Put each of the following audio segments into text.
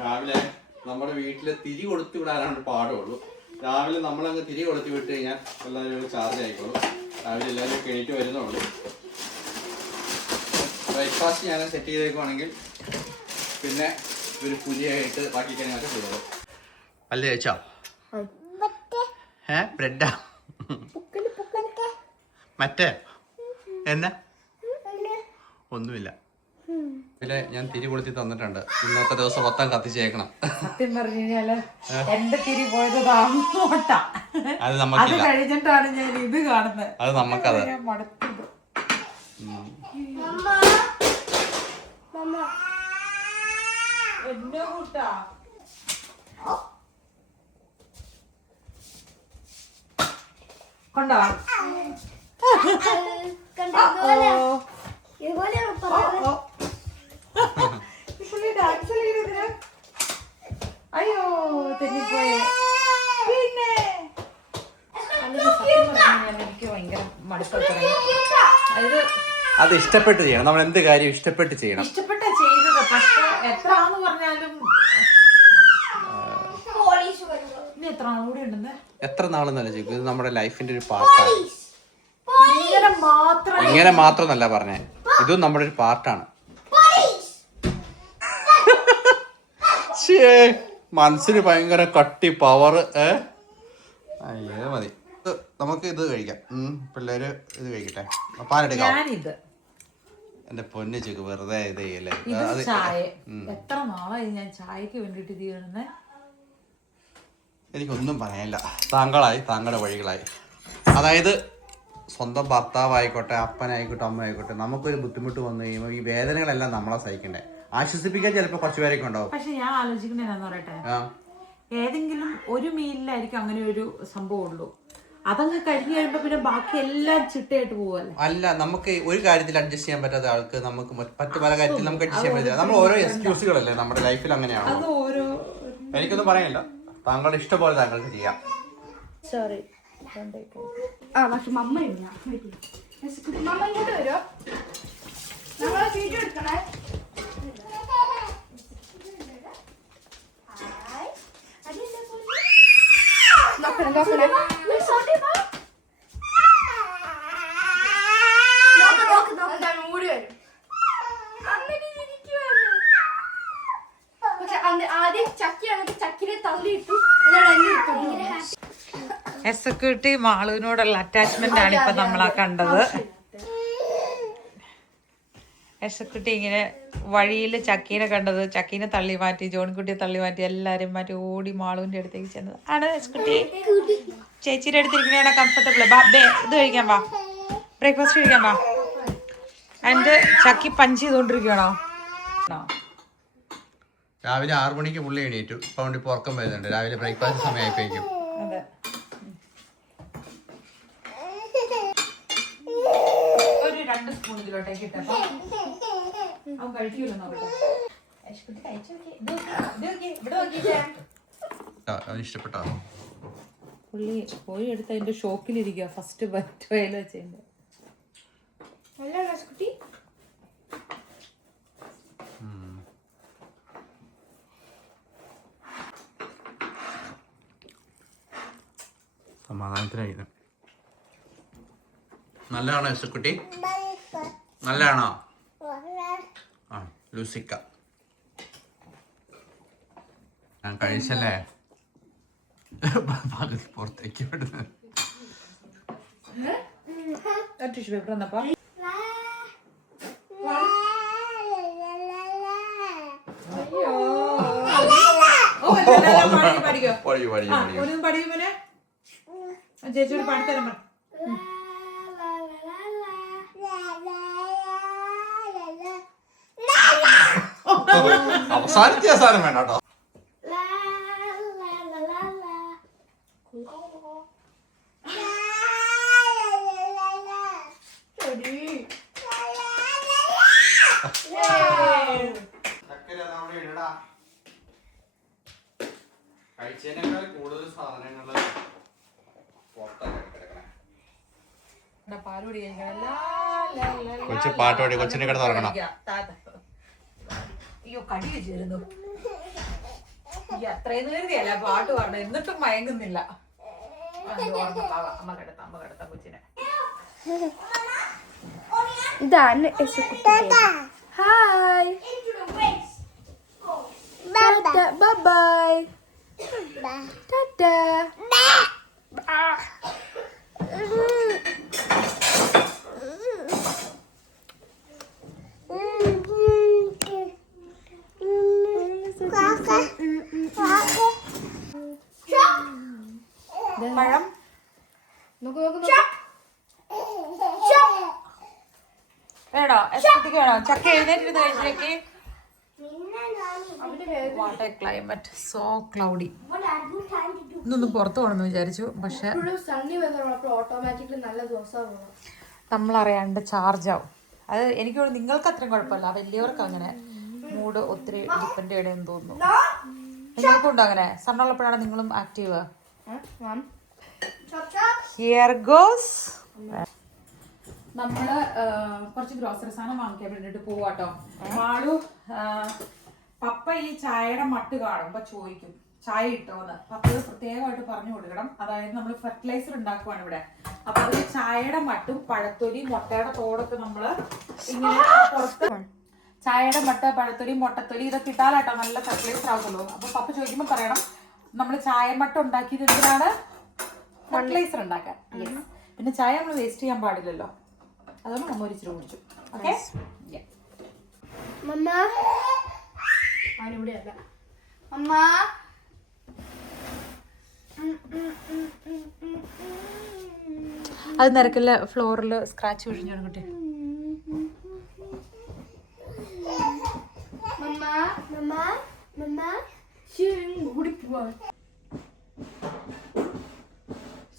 രാവിലെ നമ്മുടെ വീട്ടില് തിരി കൊടുത്തു വിടാനാണ് പാടുള്ളൂ. രാവിലെ നമ്മളങ്ങ് തിരി കൊടുത്തു വിട്ട് കഴിഞ്ഞാൽ എല്ലാവരും ചാർജ് ആയിക്കോളും. രാവിലെ എല്ലാവരും എണീറ്റ് വരുന്നുള്ളൂ. ബ്രേക്ക്ഫാസ്റ്റ് ഞാൻ സെറ്റ് ചെയ്തേക്കുവാണെങ്കിൽ പിന്നെ ഒരു പുലിയായിട്ട് ബാക്കി കാര്യങ്ങളൊക്കെ ചെയ്തോളൂ. അല്ലേ ചേച്ചാ? ബ്രെഡാ മറ്റേ എന്നാ ഒന്നുമില്ല. പിന്നെ ഞാൻ തിരി കൊളുത്തി തന്നിട്ടുണ്ട്. ഇന്നത്തെ ദിവസം മൊത്തം കത്തിച്ചേക്കണം. സത്യം പറഞ്ഞു കഴിഞ്ഞാല് എന്റെ തിരി പോയത് അത് നമുക്ക് കഴിഞ്ഞിട്ടാണ് ഞാൻ ഇത് കാണുന്നത്. അത് നമുക്കത് എന്നെ കൂട്ടാ കൊണ്ടോ അയ്യോ തെന്നിപ്പോയെ. പിന്നെ എനിക്ക് ഭയങ്കര മടുപ്പൊക്കെ തുടങ്ങി. അത് ഇഷ്ടപ്പെട്ട് ചെയ്യണം. നമ്മൾ എന്ത് കാര്യം ഇഷ്ടപ്പെട്ട് ചെയ്യണം. ഇഷ്ടപ്പെട്ട ചെയ്തത്. പക്ഷെ എത്രാന്ന് പറഞ്ഞാലും എത്ര നാളുകൂടി ഉണ്ടെന്ന്. എത്ര നാളെന്നല്ല ചോദിക്കും. ഇത് നമ്മുടെ ലൈഫിന്റെ ഒരു പാർട്ടാണ്. ഇങ്ങനെ മാത്രമെന്നല്ല പറഞ്ഞേ, ഇതും നമ്മുടെ ഒരു പാർട്ടാണ്. മനസ്സിന് ഭയങ്കര കട്ടി പവർ. അയ്യോ മതി. നമുക്ക് ഇത് കഴിക്കാം. പിള്ളേര് ഇത് കഴിക്കട്ടെ. പാലെടുക്കാം. എന്റെ പൊന്നു ചെക്ക് വെറുതെ ഇത് ചെയ്യല്ലേ. എത്ര നാളായി ഞാൻ ചായക്ക് വേണ്ടിട്ട് ഇത് ചെയ്യുന്നേ. എനിക്കൊന്നും പറയാനില്ല. താങ്കളായി, താങ്കളുടെ വഴികളായി. അതായത് സ്വന്തം ഭർത്താവായിക്കോട്ടെ, അപ്പനായിക്കോട്ടെ, അമ്മ ആയിക്കോട്ടെ, നമുക്കൊരു ബുദ്ധിമുട്ട് വന്നു കഴിയുമ്പോൾ ഈ വേദനകളെല്ലാം നമ്മളെ സഹിക്കണ്ടേ. ആശ്വസിപ്പിക്കാൻ ചിലപ്പോൾ കുറച്ച് പേരൊക്കെ ഉണ്ടാവും. പക്ഷെ ഞാൻ ആലോചിക്കണേ എന്താന്ന് പറയട്ടെ, ഏതെങ്കിലും ഒരു മീലിലായിരിക്കും അങ്ങനെ ഒരു സംഭവം ഉള്ളൂ. അതങ്ങ് കഴിഞ്ഞ് കഴിയുമ്പോ പിന്നെ ബാക്കി എല്ലാം ചിട്ടയായിട്ട് പോവല്ലേ. അല്ല, നമുക്ക് ഒരു കാര്യത്തിൽ അഡ്ജസ്റ്റ് ചെയ്യാൻ പറ്റാത്ത ആൾക്ക് നമുക്ക് മറ്റു പല കാര്യത്തിൽ നമുക്ക് അഡ്ജസ്റ്റ് ചെയ്യാൻ പറ്റില്ല. നമ്മൾ ഓരോ എക്സ്ക്യൂസുകളല്ലേ നമ്മുടെ ലൈഫിൽ. അങ്ങനെയാണ്. എനിക്കൊന്നും പറയാനില്ല. താങ്കളുടെ ഇഷ്ടം പോലെ താങ്കൾക്ക് ചെയ്യാം. സോറി. പക്ഷെ മമ്മ മമ്മ ഇങ്ങോട്ട് വരുമോ? നമ്മളെ വീഡിയോ എടുക്കണേ. ആദ്യം ചക്കി അങ്ങനത്തെ ചക്കിനെ തള്ളിയിട്ടു. എക്സിക്യൂട്ടീവ് മാളുവിനോടുള്ള അറ്റാച്ച്മെന്റ് ആണ് ഇപ്പൊ നമ്മളാ കണ്ടത്. എക്സിക്യൂട്ടീവ് ഇങ്ങനെ വഴിയിൽ ചക്കീനെ കണ്ടത്, ചക്കീനെ തള്ളി മാറ്റി, ജോണിക്കുട്ടിയെ തള്ളി മാറ്റി, എല്ലാരും മാറ്റി ഓടി മാളുവിന്റെ അടുത്തേക്ക് ചെന്നത് ആണ്. എക്സിക്യൂട്ടീവ് ചേച്ചിയുടെ അടുത്തിരിക്കണ കംഫർട്ടബിൾ. ഇത് കഴിക്കാൻ വാ, ബ്രേക്ക്ഫാസ്റ്റ് കഴിക്കാൻ വാ. അതിന്റെ ചക്കി പഞ്ച് ചെയ്തോണ്ടിരിക്കണോ? രാവിലെ 6 മണിക്ക് പുള്ളി എണീറ്റു. ഇപ്പൊ ഇപ്പൊ ഉറക്കം വരുന്നുണ്ട്. രാവിലെ ബ്രേക്ക്ഫാസ്റ്റ് സമയമായിപ്പോയിരിക്കും. അതെ. ഒരു 2 സ്പൂൺ ഇതിലോട്ടേക്ക് ഇട്ടപ്പോ അവൻ കഴിക്കൂല്ലോ നോക്കട്ടെ. ഇഷ്ടപ്പെട്ടോ? പുള്ളി പോയി എടുത്ത് അതിന്റെ ഷോക്കിലിരിക്കുക. First bile വെച്ചതിന്റെ സമാധാനത്തിലായിരുന്നു. നല്ലതാണോ എസ്കുട്ടി? നല്ലതാണോ? ആ ലൂസിക്ക ഞാൻ കഴിച്ചല്ലേ പുറത്തേക്ക് വിടുന്നത്. ടിഷ്യൂ പേപ്പർ വന്നപ്പോ പഠിക്കുമ്പോനെ ചേച്ചിയോട് പാടിത്തരാൻ പറ. അവസാനത്തെ അവസാനം വേണ്ട കേട്ടോ. കഴിച്ചതിനേക്കാൾ കൂടുതൽ സാധനങ്ങള് കൊച്ചു പാട്ടോടി കൊച്ചിനെ കിടന്ന് ഉറങ്ങണം. അയ്യോ കടി വെച്ചിരുന്നു. ഈ അത്രയും നേരത്തെയല്ല പാട്ട് പാടണം, എന്നിട്ടും മയങ്ങുന്നില്ല. അമ്മ കിടത്ത കൊച്ചിനെ. ഇതാണ് ഹായ് ബൈ ടാറ്റാ. പഴം വേണോ? എസ്തറ്റിക് വേണോ? ചക്ക എഴുന്നേറ്റിരുന്ന് കഴിച്ചിലേക്ക്. What a climate, so cloudy. ഇന്നൊന്ന് പുറത്ത് പോകണമെന്ന് വിചാരിച്ചു, പക്ഷെ നമ്മളറിയാണ്ട് ചാർജ് ആവും. അത് എനിക്ക് നിങ്ങൾക്ക് അത്രയും കുഴപ്പമില്ല, വലിയവർക്ക് അങ്ങനെ മൂഡ് ഒത്തിരി ഡിപ്പെൻഡ് ചെയ്യണമെന്ന് തോന്നുന്നു. നിങ്ങൾക്കുണ്ടോ അങ്ങനെ? സണ്ണുള്ളപ്പോഴാണ് നിങ്ങളും ആക്റ്റീവ്. Here goes. നമ്മള് കുറച്ച് ഗ്രോസറി സാധനം വാങ്ങിക്കാൻ വേണ്ടിട്ട് പോവാട്ടോ. മാളു പപ്പ ഈ ചായയുടെ മട്ട് കാണുമ്പോ ചോദിക്കും ചായ ഇട്ടോന്ന്. പപ്പ പ്രത്യേകമായിട്ട് പറഞ്ഞു കൊടുക്കണം. അതായത് നമ്മൾ ഫെർട്ടിലൈസർ ഉണ്ടാക്കുവാണ് ഇവിടെ. അപ്പൊ അതിൽ ചായയുടെ മട്ടും പഴത്തൊലി മുട്ടയുടെ തോടൊക്കെ നമ്മള് ഇങ്ങനെ പുറത്ത് ചായയുടെ മട്ട പഴത്തൊലി മുട്ടത്തൊലി ഇതൊക്കെ ഇട്ടാലാട്ടോ നല്ല ഫെർട്ടിലൈസർ ആവുള്ളൂ. അപ്പൊ പപ്പ ചോദിക്കുമ്പോൾ പറയണം നമ്മൾ ചായമട്ട ഉണ്ടാക്കിയത് എന്തിനാണ്? ഫെർട്ടിലൈസർ ഉണ്ടാക്കാൻ. പിന്നെ ചായ നമ്മൾ വേസ്റ്റ് ചെയ്യാൻ പാടില്ലല്ലോ, അതുകൊണ്ട് നമ്മൾ ഒരു ഇച്ചിരി കുടിച്ചു. ഓക്കെ, അവനിവിടെ അല്ല. അമ്മ അത് നിരക്കില്ല, ഫ്ലോറിൽ സ്ക്രാച്ച് വീഴിഞ്ഞാണ് കുട്ടി.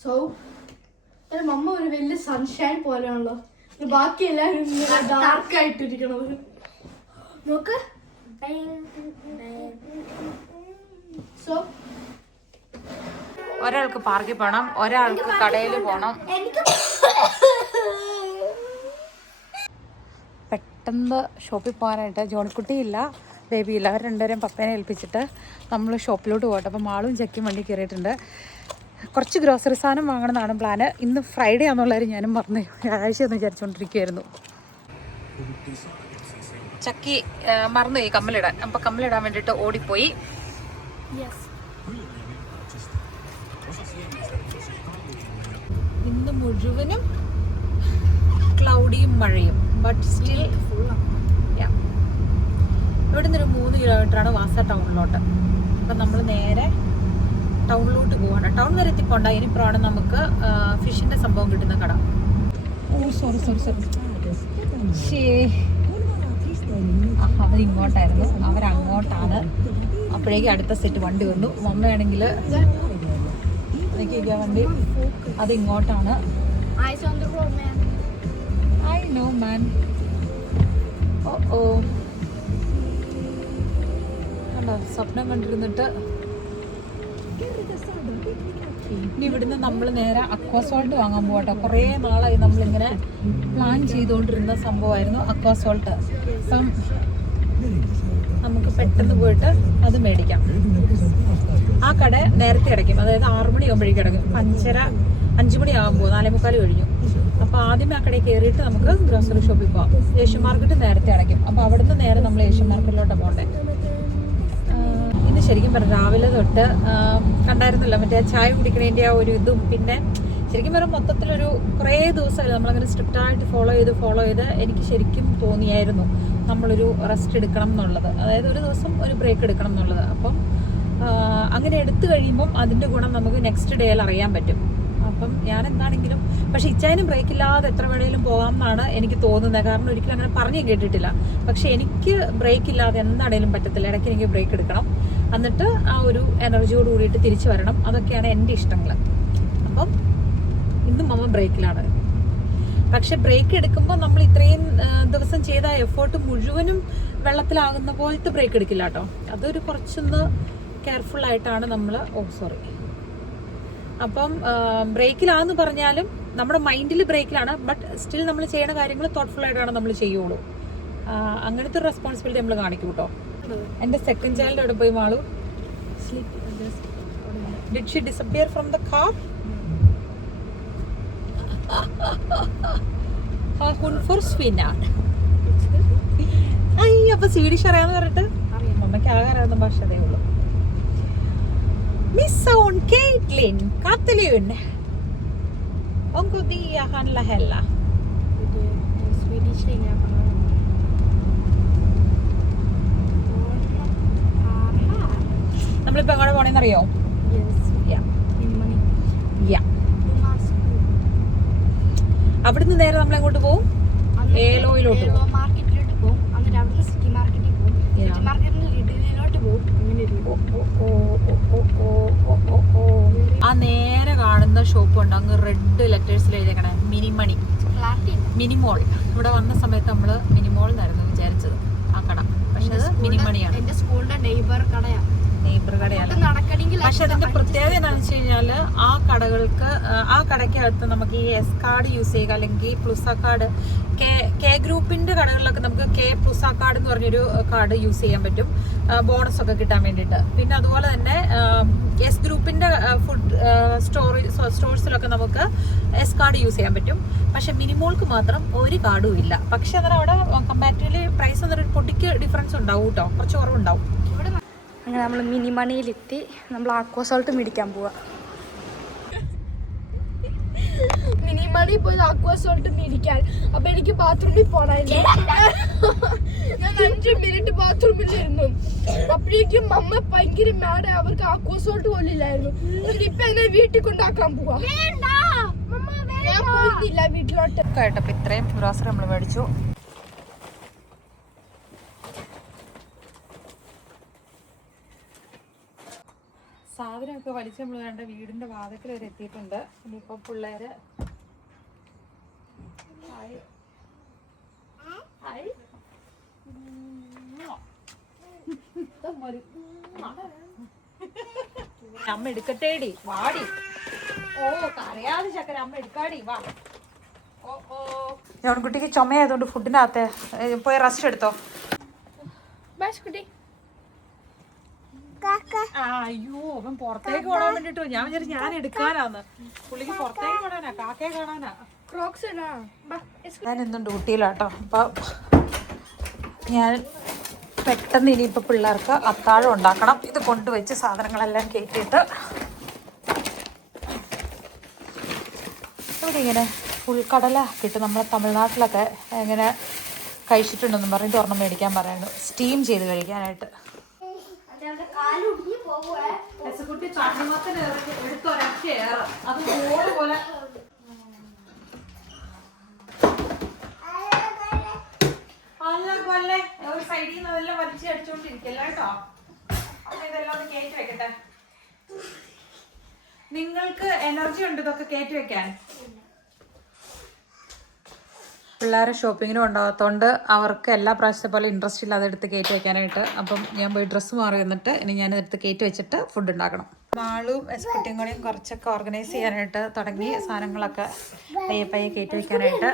സോ മമ്മ ഒരു വലിയ സൺഷൈൻ പോലെയാണല്ലോ. ബാക്കി എല്ലാവരും ഡാർക്ക് ആയിട്ടിരിക്കണത് നോക്ക്. സോ ഒരാൾക്ക് പാർക്കിൽ പോകണം, ഒരാൾക്ക് കടയിൽ പോകണം. പെട്ടെന്ന് ഷോപ്പിൽ പോകാനായിട്ട് ജോണിക്കുട്ടിയില്ല, ബേബിയില്ല, അവർ രണ്ടുപേരെയും പപ്പേനെ ഏൽപ്പിച്ചിട്ട് നമ്മൾ ഷോപ്പിലോട്ട് പോകട്ടെ. അപ്പോൾ മാളും ചക്കിയും വണ്ടി കയറിയിട്ടുണ്ട്. കുറച്ച് ഗ്രോസറി സാധനം വാങ്ങണമെന്നാണ് പ്ലാന്. ഇന്ന് ഫ്രൈഡേ ആണെന്നുള്ളവർ ഞാനും മറന്നു, വ്യാഴാഴ്ച എന്ന് വിചാരിച്ചുകൊണ്ടിരിക്കുകയായിരുന്നു. ചക്കി മറന്നുപോയി കമ്മലിടാൻ. അപ്പം കമ്മലിടാൻ വേണ്ടിയിട്ട് ഓടിപ്പോയി. ഇന്ന് മുഴുവനും ക്ലൗഡിയും മഴയും, ബട്ട് സ്റ്റിൽ ഇവിടെ നിന്നൊരു 3 കിലോമീറ്ററാണ് വാസ ടൗണിലോട്ട്. അപ്പം നമ്മൾ നേരെ ടൗണിലോട്ട് പോവാണ്. ടൗൺ വരെ എത്തിപ്പോണ്ട, ഇനിയിപ്പോഴാണ് നമുക്ക് ഫിഷിൻ്റെ സംഭവം കിട്ടുന്ന കട. ഓ സോറി അവരിങ്ങോട്ടായിരുന്നു, അവരങ്ങോട്ടാണ്. അപ്പോഴേക്കും അടുത്ത സെറ്റ് വണ്ടി വന്നു. മമ്മയാണെങ്കിൽ വണ്ടി അതിങ്ങോട്ടാണ്. ഐ നോ മാൻ. ഓ കണ്ടോ, സ്വപ്നം കണ്ടിരുന്നിട്ട്. ഇനി ഇവിടുന്ന് നമ്മൾ നേരെ അക്വാസോൾട്ട് വാങ്ങാൻ പോകട്ടോ. കുറേ നാളായി നമ്മളിങ്ങനെ പ്ലാൻ ചെയ്തുകൊണ്ടിരുന്ന സംഭവമായിരുന്നു അക്വാസോൾട്ട്. അപ്പം നമുക്ക് പെട്ടെന്ന് പോയിട്ട് അത് മേടിക്കാം. ആ കട നേരത്തെ അടയ്ക്കും, അതായത് 6 മണിയാകുമ്പോഴേക്കും അടയ്ക്കും. 5 മണിയാകുമ്പോൾ 4:45 കഴിഞ്ഞു. അപ്പോൾ ആദ്യമേ ആ കടയിൽ കയറിയിട്ട് നമുക്ക് ഗ്രോസറി ഷോപ്പിൽ പോകാം. ഏഷ്യൻ മാർക്കറ്റ് നേരത്തെ അടയ്ക്കും. അപ്പോൾ അവിടുന്ന് നേരെ നമ്മൾ ഏഷ്യൻ മാർക്കറ്റിലോട്ട് പോകണ്ടേ. ഇന്ന് ശരിക്കും പറഞ്ഞാൽ രാവിലെ തൊട്ട് കണ്ടായിരുന്നല്ലോ മറ്റേ ചായ കുടിക്കണതിൻ്റെ ആ ഒരു ഇതും. പിന്നെ ശരിക്കും പറഞ്ഞാൽ മൊത്തത്തിലൊരു കുറേ ദിവസമല്ലേ നമ്മളങ്ങനെ സ്ട്രിക്റ്റായിട്ട് ഫോളോ ചെയ്ത് എനിക്ക് ശരിക്കും തോന്നിയായിരുന്നു നമ്മളൊരു റെസ്റ്റ് എടുക്കണം എന്നുള്ളത്. അതായത് ഒരു ദിവസം ഒരു ബ്രേക്ക് എടുക്കണം എന്നുള്ളത്. അപ്പം അങ്ങനെ എടുത്തു കഴിയുമ്പം അതിൻ്റെ ഗുണം നമുക്ക് നെക്സ്റ്റ് ഡേയിൽ അറിയാൻ പറ്റും. അപ്പം ഞാൻ എന്താണെങ്കിലും പക്ഷെ ഇച്ചായനും ബ്രേക്ക് ഇല്ലാതെ എത്ര വേണേലും പോകാം എന്നാണ് എനിക്ക് തോന്നുന്നത്. കാരണം ഒരിക്കലും അങ്ങനെ പറഞ്ഞു കേട്ടിട്ടില്ല. പക്ഷെ എനിക്ക് ബ്രേക്ക് ഇല്ലാതെ എന്താണേലും പറ്റത്തില്ല. ഇടയ്ക്ക് എനിക്ക് ബ്രേക്ക് എടുക്കണം, എന്നിട്ട് ആ ഒരു എനർജിയോട് കൂടിയിട്ട് തിരിച്ചു വരണം. അതൊക്കെയാണ് എൻ്റെ ഇഷ്ടങ്ങൾ. അപ്പം ഇന്നും അമ്മ ബ്രേക്കിലാണ്. പക്ഷെ ബ്രേക്ക് എടുക്കുമ്പോൾ നമ്മൾ ഇത്രയും ദിവസം ചെയ്ത എഫേർട്ട് മുഴുവനും വെള്ളത്തിലാകുന്ന പോലത്തെ ബ്രേക്ക് എടുക്കില്ല കേട്ടോ. അതൊരു കുറച്ചൊന്ന് കെയർഫുള്ളായിട്ടാണ് നമ്മൾ. അപ്പം ബ്രേക്കിലാന്ന് പറഞ്ഞാലും നമ്മുടെ മൈൻഡിൽ ബ്രേക്കിലാണ്, ബട്ട് സ്റ്റിൽ നമ്മൾ ചെയ്യുന്ന കാര്യങ്ങൾ തോട്ട്ഫുൾ ആയിട്ടാണ് നമ്മൾ ചെയ്യുള്ളൂ. അങ്ങനത്തെ ഒരു റെസ്പോൺസിബിലിറ്റി നമ്മൾ കാണിക്കും കേട്ടോ. എൻ്റെ സെക്കൻഡ് ചൈൽഡ് അവിടെ പോയി Malu Did she disappear from the car? Hon forsvinner. അയ്യ അപ്പൊ സ്വീഡിഷ് അറിയാന്ന് പറഞ്ഞിട്ട് അമ്മയ്ക്ക് ആകെ അറിയാവുന്ന ഭാഷ അതേ ഉള്ളൂ. Misson Caitlin Katalun. Onko Dia han lähellä? നമ്മളിപ്പോ എങ്ങോട്ട് പോണേന്നറിയോ? അവിടുന്ന് നേരെ നമ്മൾ എങ്ങോട്ട് പോകും? ഏലോയിലോട്ട് പോകും. ആ നേരെ കാണുന്ന ഷോപ്പ് ഉണ്ട്, അങ്ങ് റെഡ് ലെറ്റേഴ്സിൽ എഴുതിയേക്കണേ മിനിമണി, മിനിമോൾ. ഇവിടെ വന്ന സമയത്ത് നമ്മള് മിനിമോൾ എന്നായിരുന്നു വിചാരിച്ചത് ആ കട, പക്ഷെ അത് മിനിമണിയാണ്. എന്റെ സ്കൂളിന്റെ നെയ്ബർ കടയാണ്. നെയ്ബർ കടയാണ്. പക്ഷെ അതിന്റെ പ്രത്യേകത എന്താണെന്ന് വെച്ച് കഴിഞ്ഞാല് ആ കടകൾക്ക്, ആ കടയ്ക്കകത്ത് നമുക്ക് ഈ എസ് കാർഡ് യൂസ് ചെയ്യുക, അല്ലെങ്കിൽ പ്ലൂസ കാർഡ്, കെ ഗ്രൂപ്പിന്റെ കടകളിലൊക്കെ നമുക്ക് കെ പ്ലൂസ കാർഡ് എന്ന് പറഞ്ഞൊരു കാർഡ് യൂസ് ചെയ്യാൻ പറ്റും, ബോണസ് ഒക്കെ കിട്ടാൻ വേണ്ടിയിട്ട്. പിന്നെ അതുപോലെ തന്നെ എസ് ഗ്രൂപ്പിന്റെ ഫുഡ് സ്റ്റോഴ്സിലൊക്കെ നമുക്ക് എസ് കാർഡ് യൂസ് ചെയ്യാൻ പറ്റും. പക്ഷെ മിനിമോൾക്ക് മാത്രം ഒരു കാർഡും ഇല്ല. പക്ഷെ അന്നേരം അവിടെ കമ്പാരിറ്റീവ്ലി പ്രൈസ് എന്നൊരു പൊടിക്ക് ഡിഫറൻസ് ഉണ്ടാവും കേട്ടോ, കുറച്ച് കുറവുണ്ടാവും. അങ്ങനെ നമ്മൾ മിനിമണിയിലെത്തി. നമ്മൾ ആക്വാസോൾട്ട് മേടിക്കാൻ പോവാ. മിനിമണി പോയി ആക്വാസോൾട്ട് മേടിക്കാൻ. അപ്പൊ എനിക്ക് ബാത്റൂമിൽ പോണായിരുന്നു. ഞാൻ 5 മിനിറ്റ് ബാത്റൂമിലിരുന്നു. അപ്പോഴേക്കും അമ്മ ഭയങ്കര മാഡ്, അവർക്ക് ആക്വാസോൾട്ട് പോലില്ലായിരുന്നു. ഇപ്പൊ എന്നെ വീട്ടിൽ കൊണ്ടാക്കാൻ പോവാ. ഞാൻ പോയിട്ടില്ല വീട്ടിലോട്ട് കേട്ടപ്പോ ഇത്രയും ഗ്രോസറി നമ്മൾ മേടിച്ചു. സാധനമൊക്കെ വലിച്ച് നമ്മൾ വേണ്ട വീടിന്റെ വാതിക്കൽ വരെ എത്തിയിട്ടുണ്ട്. ഇനിയിപ്പോ പിള്ളേര് അമ്മ എടുക്കട്ടേടി, വാടി. ഓ കരയാതെ ചക്കര, അമ്മ എടുക്കാടി, വാ. ഓ ജോൺകുട്ടിക്ക് ചുമയായതുകൊണ്ട് ഫുഡിനകത്ത് പോയി റെസ്റ്റ് എടുത്തോ. അയ്യോ അവൻ പുറത്തേക്ക് ഓടാൻ വേണ്ടിട്ടോ, ഞാൻ വിചാരിച്ചു ഞാൻ എടുക്കാനാന്ന്. പുള്ളിക്ക് പുറത്തേക്ക് ഓടാനാ, കാക്കയെ കാണാനാ. ഞാൻ ഇന്നും ഡ്യൂട്ടിയിലാട്ടോ. അപ്പൊ ഞാൻ പെട്ടെന്ന് ഇനിയിപ്പോ പിള്ളേർക്ക് അത്താഴം ഉണ്ടാക്കണം. ഇത് കൊണ്ടുവച്ച് സാധനങ്ങളെല്ലാം കയറ്റിയിട്ട് ഇവിടെ ഇങ്ങനെ ഉൾക്കടല കിട്ടും. നമ്മളെ തമിഴ്നാട്ടിലൊക്കെ ഇങ്ങനെ കഴിച്ചിട്ടുണ്ടെന്നും പറഞ്ഞിട്ട് ഒരെണ്ണം മേടിക്കാൻ പറയുന്നു, സ്റ്റീം ചെയ്ത് കഴിക്കാനായിട്ട്. ഒരു സൈഡിൽ നിന്ന് അതെല്ലാം വലിച്ച് അടിച്ചോണ്ടിരിക്കല്ല കേട്ടോ. അപ്പൊ ഇതെല്ലാം ഒന്ന് കയറ്റി വെക്കട്ടെ. നിങ്ങൾക്ക് എനർജി ഉണ്ട് ഇതൊക്കെ കയറ്റി വെക്കാൻ. പിള്ളേരെ ഷോപ്പിങ്ങിനും ഉണ്ടാകത്തോണ്ട് അവർക്ക് എല്ലാ പ്രാവശ്യത്തെ പോലെ ഇൻട്രസ്റ്റ് ഇല്ലാതെ എടുത്ത് കയറ്റി വെക്കാനായിട്ട്. അപ്പം ഞാൻ പോയി ഡ്രസ്സ് മാറി വന്നിട്ട് ഇനി ഞാൻ എടുത്ത് കയറ്റി വെച്ചിട്ട് ഫുഡ് ഉണ്ടാക്കണം. മാളും എസ്കുട്ടിയും കൂടെയും കുറച്ചൊക്കെ ഓർഗനൈസ് ചെയ്യാനായിട്ട് തുടങ്ങി, സാധനങ്ങളൊക്കെ പയ്യെ പയ്യെ കയറ്റി വെക്കാനായിട്ട്.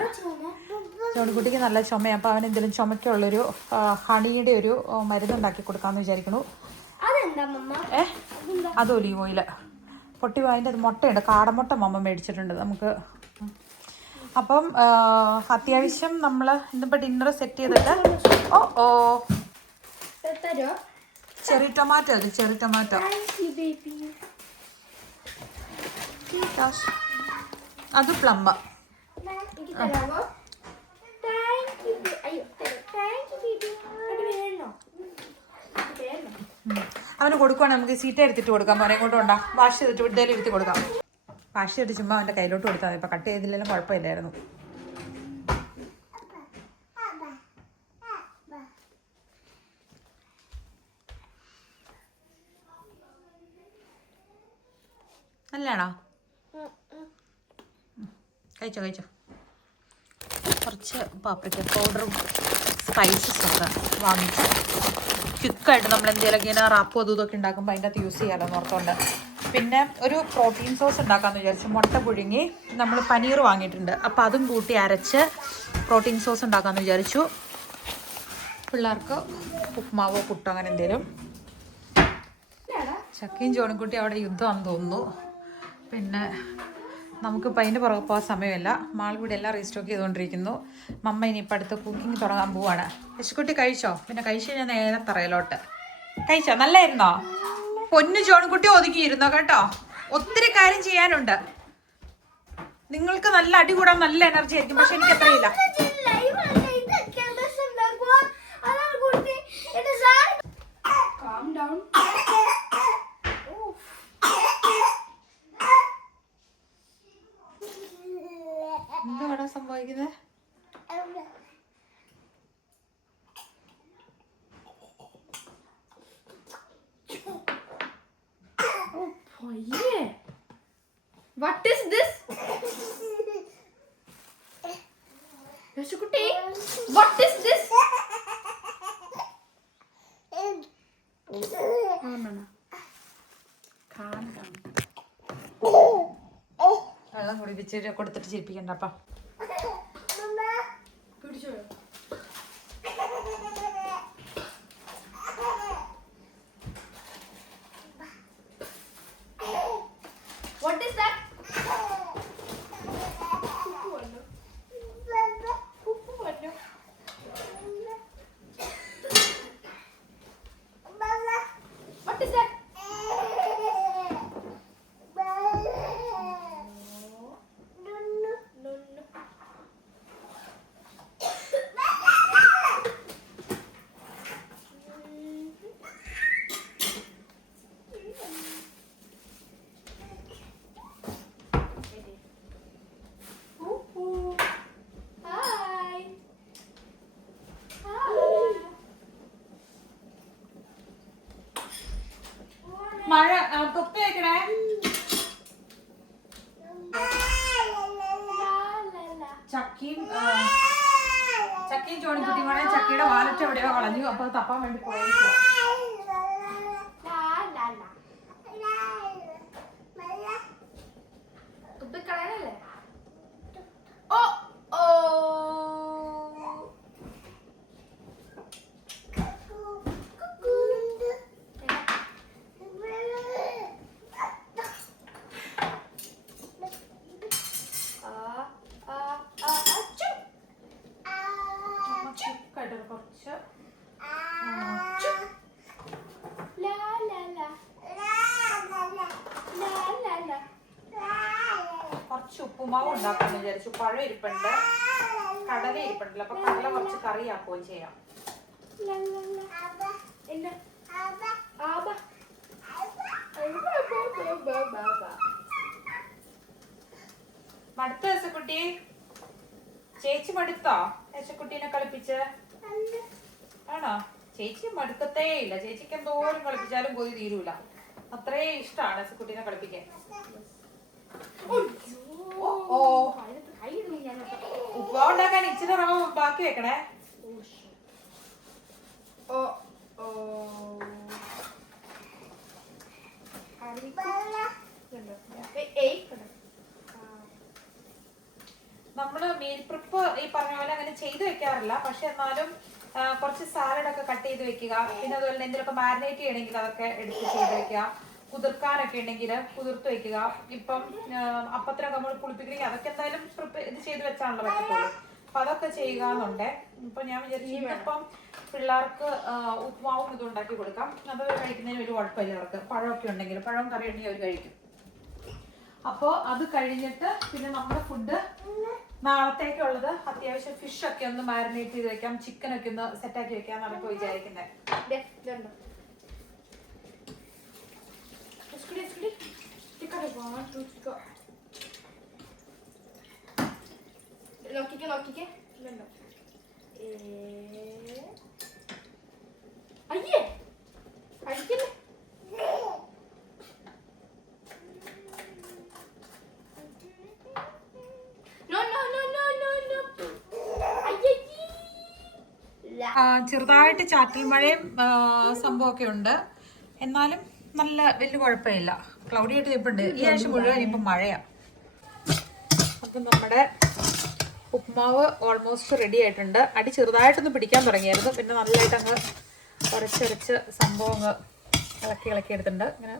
ജോണിക്കുട്ടിക്ക് നല്ല ചുമയാണ്. അപ്പോൾ അവൻ എന്തെങ്കിലും ചുമക്കുള്ളൊരു ഹണിയുടെ ഒരു മരുന്നുണ്ടാക്കി കൊടുക്കാമെന്ന് വിചാരിക്കണു. അത് ഒലീവ് ഓയിൽ പൊട്ടി അതിൻ്റെ അത് മുട്ടയുണ്ട്, കാടമുട്ട മമ്മ മേടിച്ചിട്ടുണ്ട് നമുക്ക്. അപ്പം അത്യാവശ്യം നമ്മൾ ഇന്നിപ്പോൾ ഡിന്നർ സെറ്റ് ചെയ്തിട്ട് ചെറി ടൊമാറ്റോ, അത് ചെറി ടൊമാറ്റോ, അത് പ്ലംബ. അവന് കൊടുക്കുവാണെങ്കിൽ നമുക്ക് സീറ്റ എടുത്തിട്ട് കൊടുക്കാം. മോനെ കൊണ്ട് കൊണ്ടാ വാഷ് ചെയ്തിട്ട് വിടുതേലും ഇരുത്തി കൊടുക്കാം. വാഷ് ചെയ്തിട്ട് ചുമ്മാ അവൻ്റെ കയ്യിലോട്ട് കൊടുത്താൽ മതി. ഇപ്പം കട്ട് ചെയ്തില്ലെങ്കിലും കുഴപ്പമില്ലായിരുന്നു. നല്ലതാണോ? കഴിച്ചോ കഴിച്ചോ. കുറച്ച് പാപ്രിക്ക പൗഡറും സ്പൈസസ് ഒക്കെ വാങ്ങിച്ചു. ക്വിക്കായിട്ട് നമ്മൾ എന്തെങ്കിലുമൊക്കെ ഇങ്ങനെ റാപ്പോ അതും ഇതൊക്കെ ഉണ്ടാക്കുമ്പോൾ അതിൻ്റെ അകത്ത് യൂസ് ചെയ്യാമല്ലോ എന്ന് ഓർത്തുകൊണ്ട്. പിന്നെ ഒരു പ്രോട്ടീൻ സോസ് ഉണ്ടാക്കാമെന്ന് വിചാരിച്ചു. മുട്ട പുഴുങ്ങി നമ്മൾ പനീർ വാങ്ങിയിട്ടുണ്ട്, അപ്പോൾ അതും കൂട്ടി അരച്ച് പ്രോട്ടീൻ സോസ് ഉണ്ടാക്കാമെന്ന് വിചാരിച്ചു. പിള്ളേർക്ക് ഉപ്മാവോ പുട്ടോ അങ്ങനെ എന്തെങ്കിലും. ചക്കയും ജോണിക്കുട്ടി അവിടെ യുദ്ധമാണെന്ന് തോന്നുന്നു. പിന്നെ നമുക്കിപ്പോൾ അതിൻ്റെ പുറകെ പോകാൻ സമയമില്ല. മാൾവിടെ എല്ലാം റീസ്റ്റോക്ക് ചെയ്തുകൊണ്ടിരിക്കുന്നു. മമ്മ ഇനിയിപ്പോൾ അടുത്ത് കുക്കിംഗ് തുടങ്ങാൻ പോവാണ്. യശുക്കുട്ടി കഴിച്ചോ? പിന്നെ കഴിച്ചു കഴിഞ്ഞാൽ നേരെ തറയിലോട്ട്. കഴിച്ചോ? നല്ലായിരുന്നോ? പൊന്നു ജോണിക്കുട്ടി ഒതുക്കിയിരുന്നോ കേട്ടോ? ഒത്തിരി കാര്യം ചെയ്യാനുണ്ട്. നിങ്ങൾക്ക് നല്ല അടി കൂടാൻ നല്ല എനർജി ആയിരിക്കും, പക്ഷെ എനിക്ക് അത്രയില്ല. എന്താണ് സംഭവിക്കുന്നത്? What is this? Yashukutti, what is this? No. Calm down. വെള്ളം കുടിപ്പിച്ച് കൊടുത്തിട്ട് ചിരിപ്പിക്കണ്ടപ്പാ. What is that? What is that? മഴ തൊപ്പി വെക്കണേ. ചക്കയും ജോണിക്കുട്ടിയും കൂടെ ചക്കയുടെ വാലറ്റ് എവിടെയോ കളഞ്ഞു. അപ്പൊ തപ്പാൻ വേണ്ടി പോയിരിക്കും. കുറച്ച് ഉപ്പുമാവ് ഉണ്ടാക്കാന്ന് വിചാരിച്ചു. പഴം ഇരിപ്പുണ്ട്, കടല ഇരിപ്പുണ്ടല്ലോ. അപ്പൊ കടല കുറച്ച് കറിയാക്കുകയും ചെയ്യാം. മടുത്ത യശക്കുട്ടി? ചേച്ചി മടുത്തോ യശക്കുട്ടീനെ കളിപ്പിച്ച്? ആണോ? ചേച്ചി മടുക്കത്തേ ഇല്ല. ചേച്ചിക്ക് എന്തോരം കളിപ്പിച്ചാലും പോയി തീരൂല. അത്രേ ഇഷ്ടമാണ് യശക്കുട്ടീനെ കളിപ്പിക്കാൻ. ഉപ്പുമാവ് ഉണ്ടാക്കാൻ ഇച്ചിരി റവ ബാക്കി വെക്കണേ. നമ്മള് മീൽ പ്രിപ്പ് ഈ പറഞ്ഞ പോലെ അങ്ങനെ ചെയ്ത് വെക്കാറില്ല. പക്ഷെ എന്നാലും കുറച്ച് സാലഡൊക്കെ കട്ട് ചെയ്ത് വെക്കുക. പിന്നെ അതുപോലെ തന്നെ എന്തെങ്കിലുമൊക്കെ മാരിനേറ്റ് ചെയ്യണമെങ്കിൽ അതൊക്കെ എടുത്ത് ചെയ്ത് വെക്കുക. കുതിർക്കാനൊക്കെ ഉണ്ടെങ്കിൽ കുതിർത്ത് വെക്കുക. ഇപ്പം അപ്പത്തിനൊക്കെ നമ്മൾ പുളിപ്പിക്കണമെങ്കിൽ അതൊക്കെ എന്തായാലും ഇത് ചെയ്ത് വെച്ചാണല്ലോ പറ്റത്തുള്ളൂ. അപ്പൊ അതൊക്കെ ചെയ്യുക എന്നുണ്ടേ. ഇപ്പൊ ഞാൻ വിചാരിച്ചു ഇപ്പം പിള്ളേർക്ക് ഉപ്പുമാവും ഇതും ഉണ്ടാക്കി കൊടുക്കാം. അത് കഴിക്കുന്നതിന് ഒരു കുഴപ്പമില്ല. അവർക്ക് പഴമൊക്കെ ഉണ്ടെങ്കിൽ, പഴവും കറി ഉണ്ടെങ്കിൽ അവർ കഴിക്കും. അപ്പോൾ അത് കഴിഞ്ഞിട്ട് പിന്നെ നമ്മുടെ ഫുഡ് നാളത്തേക്കുള്ളത് അത്യാവശ്യം ഫിഷൊക്കെ ഒന്ന് മാരിനേറ്റ് ചെയ്ത് വെക്കാം, ചിക്കനൊക്കെ ഒന്ന് സെറ്റാക്കി വെക്കാം നമുക്ക് വിചാരിക്കുന്നത്. നോക്കിക്കേ അയ്യേ കഴിക്കല്ലേ. ചെറുതായിട്ട് ചാറ്റൽ മഴയും സംഭവമൊക്കെ ഉണ്ട്. എന്നാലും നല്ല വലിയ കുഴപ്പമില്ല. ക്ലൗഡി ആയിട്ട് ഇപ്പുണ്ട്. ഈ ആഴ്ച മുഴുവൻ ഇപ്പം മഴയാണ്. അപ്പം നമ്മുടെ ഉപ്പുമാവ് ഓൾമോസ്റ്റ് റെഡി ആയിട്ടുണ്ട്. അടി ചെറുതായിട്ടൊന്ന് പിടിക്കാൻ തുടങ്ങിയായിരുന്നു. പിന്നെ നല്ലതായിട്ട് അങ്ങ് ഉരച്ചരച്ച് സംഭവം അങ്ങ് ഇളക്കി എടുത്തിട്ടുണ്ട്. ഇങ്ങനെ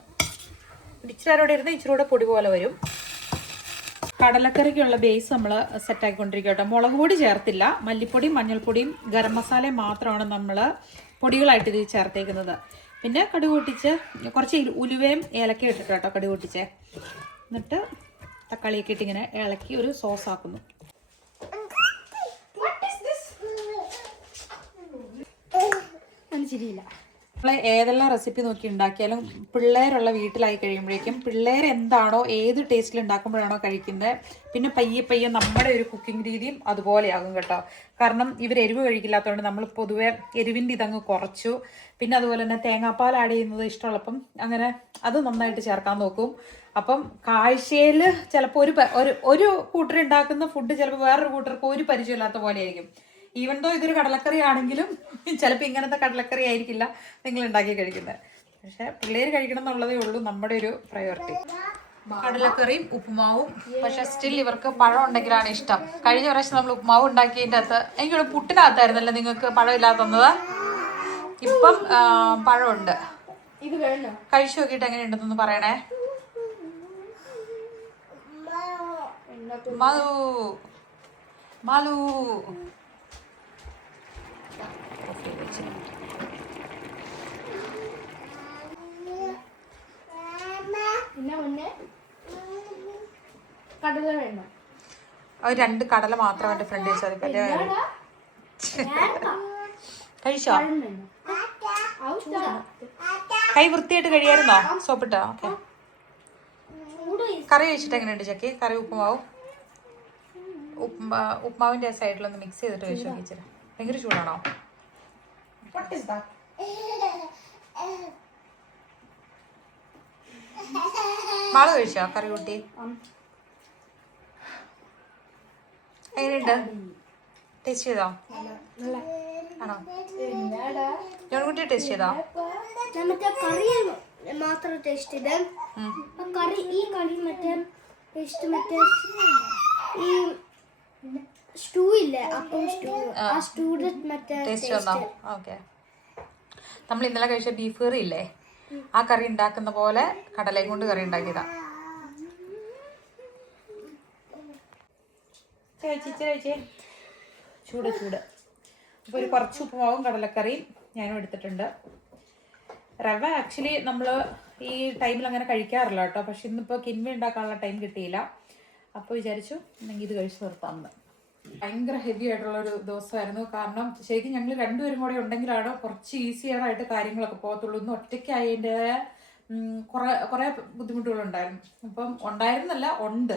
ഇച്ചിരി ഇരുന്ന് ഇച്ചിരി കൂടെ പൊടി പോലെ വരും. കടലക്കറിക്കുള്ള ബേസ് നമ്മൾ സെറ്റാക്കിക്കൊണ്ടിരിക്കുക കേട്ടോ. മുളക് പൊടി ചേർത്തില്ല, മല്ലിപ്പൊടിയും മഞ്ഞൾപ്പൊടിയും ഗരം മസാലയും മാത്രമാണ് നമ്മൾ പൊടികളായിട്ട് ഇത് ചേർത്തേക്കുന്നത്. പിന്നെ കടുക് പൊട്ടിച്ച് കുറച്ച് ഉലുവയും ഏലക്കയും ഇട്ടിട്ട് കേട്ടോ കടുക് പൊട്ടിച്ചേ. എന്നിട്ട് തക്കാളിയൊക്കെ ഇട്ട് ഇങ്ങനെ ഇളക്കി ഒരു സോസ് ആക്കുന്നു. ശരിയില്ല. നമ്മൾ ഏതെല്ലാം റെസിപ്പി നോക്കി ഉണ്ടാക്കിയാലും പിള്ളേരുള്ള വീട്ടിലായി കഴിയുമ്പോഴേക്കും പിള്ളേർ എന്താണോ ഏത് ടേസ്റ്റിൽ ഉണ്ടാക്കുമ്പോഴാണോ കഴിക്കുന്നത്, പിന്നെ പയ്യെ നമ്മുടെ ഒരു കുക്കിംഗ് രീതിയും അതുപോലെയാകും കേട്ടോ. കാരണം ഇവർ എരിവ് കഴിക്കില്ലാത്തതുകൊണ്ട് നമ്മൾ പൊതുവെ എരിവിൻ്റെ ഇതങ്ങ് കുറച്ചു. പിന്നെ അതുപോലെ തന്നെ തേങ്ങാപ്പാൽ ആഡ് ചെയ്യുന്നത് ഇഷ്ടമുള്ളപ്പം അങ്ങനെ അത് നന്നായിട്ട് ചേർക്കാൻ നോക്കും. അപ്പം കാഴ്ചയിൽ ചിലപ്പോൾ ഒരു കൂട്ടർ ഉണ്ടാക്കുന്ന ഫുഡ് ചിലപ്പോൾ വേറൊരു കൂട്ടർക്ക് ഒരു പരിചയമില്ലാത്ത പോലെ ആയിരിക്കും. ഈവൻ ദോ ഇതൊരു കടലക്കറി ആണെങ്കിലും ചിലപ്പോൾ ഇങ്ങനത്തെ കടലക്കറി ആയിരിക്കില്ല നിങ്ങൾ ഉണ്ടാക്കി കഴിക്കുന്നത്. പക്ഷെ പിള്ളേർ കഴിക്കണം എന്നുള്ളതേ ഉള്ളൂ നമ്മുടെ ഒരു പ്രയോറിറ്റി. കടലക്കറിയും ഉപ്പുമാവും. പക്ഷെ സ്റ്റിൽ ഇവർക്ക് പഴം ഉണ്ടെങ്കിലാണ് ഇഷ്ടം. കഴിഞ്ഞ പ്രാവശ്യം നമ്മൾ ഉപ്പുമാവ് ഉണ്ടാക്കിയതിൻ്റെ അകത്ത് എനിക്കൊരു പുട്ടിനകത്തായിരുന്നല്ലോ നിങ്ങൾക്ക് പഴമില്ലാതെ തന്നത്. ഇപ്പം പഴമുണ്ട്. ഇത് വേണോ? കഴിച്ചു നോക്കിയിട്ട് എങ്ങനെയുണ്ടെന്നൊന്ന് പറയണേ. മാലു മാലു കടല വേണോ? അത് 2 കടല മാത്രം എൻ്റെ ഫ്രണ്ട് വെച്ചാൽ കഴിച്ചോ? കൈ വൃത്തിയായിട്ട് കഴിയായിരുന്നോ സോപ്പിട്ടോ? ഓക്കെ. കറി കഴിച്ചിട്ട് എങ്ങനെയുണ്ട് ചക്കി? കറി ഉപ്പുമാവും ഉപ്പുമാവിൻ്റെ സൈഡിലൊന്ന് മിക്സ് ചെയ്തിട്ട് കഴിച്ചു നോക്കിച്ചിട്ട്. ഭയങ്കര ചൂടാണോ? മാള് കഴിച്ചോ കറി കൂട്ടി? എങ്ങനെയുണ്ട്? ടേസ്റ്റ് ചെയ്തോ? ആണോ? ജോൺകുട്ടി ടേസ്റ്റ് ചെയ്തോ? മറ്റേ കറി മാത്രം ടേസ്റ്റ് ചെയ്ത് കറി ഈ കറി മറ്റേ ടേസ്റ്റ് മറ്റേ ഈ സ്റ്റൂ ഇല്ലേ അപ്പം സ്റ്റൂ ആ സ്റ്റൂടെ മറ്റേ ടേസ്റ്റ് വന്നോ? ഓക്കെ. നമ്മൾ ഇന്നലെ കഴിച്ച ബീഫ് കറി ഇല്ലേ, ആ കറി ഉണ്ടാക്കുന്ന പോലെ കടലയും കൊണ്ട് കറി ഉണ്ടാക്കിയതാ. ചൂട് അപ്പോൾ ഒരു കുറച്ച് ഉപ്പുമാവും കടലക്കറിയും ഞാനും എടുത്തിട്ടുണ്ട്. റവ ആക്ച്വലി നമ്മൾ ഈ ടൈമിൽ അങ്ങനെ കഴിക്കാറില്ല കേട്ടോ. പക്ഷെ ഇന്നിപ്പോൾ കിൻവ ഉണ്ടാക്കാനുള്ള ടൈം കിട്ടിയില്ല. അപ്പോൾ വിചാരിച്ചു എന്നെങ്കിൽ ഇത് കഴിച്ച് നിർത്താമെന്ന്. ഭയങ്കര ഹെവി ആയിട്ടുള്ളൊരു ദിവസമായിരുന്നു. കാരണം ശരിക്കും ഞങ്ങൾ രണ്ടുപേരും കൂടെ ഉണ്ടെങ്കിലാണ് കുറച്ച് ഈസിയായിട്ട് കാര്യങ്ങളൊക്കെ പോകത്തുള്ളൂ. ഇന്ന് ഒറ്റയ്ക്കായതിൻ്റെ കുറേ ബുദ്ധിമുട്ടുകളുണ്ടായിരുന്നു. അപ്പം ഉണ്ടായിരുന്നല്ല ഉണ്ട്.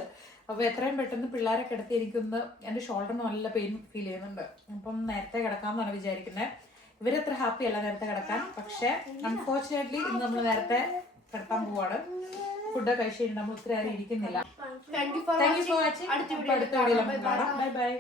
അപ്പോൾ എത്രയും പെട്ടെന്ന് പിള്ളേരെ കിടത്തി എനിക്കൊന്ന് എൻ്റെ ഷോൾഡറിന് നല്ല പെയിൻ ഫീൽ ചെയ്യുന്നുണ്ട്. അപ്പം നേരത്തെ കിടക്കാമെന്നാണ് വിചാരിക്കുന്നത്. ഇവരത്ര ഹാപ്പി അല്ല നേരത്തെ കിടക്കാൻ. പക്ഷേ അൺഫോർച്ചുനേറ്റ്ലി ഇന്ന് നമ്മൾ നേരത്തെ കിടക്കാൻ പോവാണ്. ഫുഡ് കഴിച്ച് കഴിഞ്ഞാൽ നമ്മൾ ഒത്തിരി ആരും ഇരിക്കുന്നില്ല. Thank you for watching. അടുത്ത വീഡിയോയിൽ കാണാം. Bye by.